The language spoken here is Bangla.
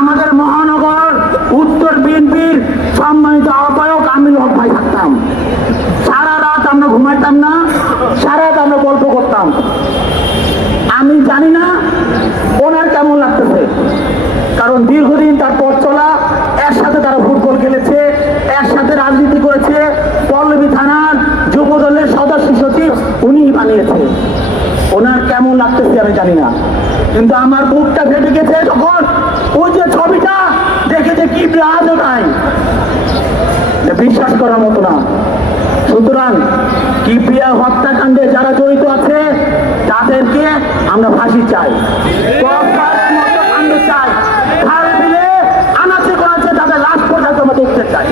আমাদের মহানগর উত্তর বিএনপির সম্মানিত আহ্বায়ক আমিনুল হক ভাই থাকতাম, সারা রাত আমরা ঘুমাইতাম না, সারা রাত আমরা গল্প করতাম। আমি জানি না ওনার কেমন লাগতেছে, কারণ দীর্ঘদিন তার পথ চলা, একসাথে তারা ফুটবল খেলেছে, একসাথে রাজনীতি করেছে, পল্লবী থানার যুব দলের সদস্য সচিব উনি বানিয়েছে। ওনার কেমন লাগতেছে আমি জানি না, কিন্তু আমার বুকটা ফেটে গেছে যখন ওই যে ছবিটা দেখেছে কি রাজ নাই, বিশ্বাস করার মতো না। সুতরাং কিবরিয়া হত্যাকাণ্ডে যারা জড়িত আছে তাদেরকে আমরা ফাঁসি চাই, চাই, আনাচে করাচ্ছে তাদের লাশ পর্যন্ত আমরা দেখতে চাই।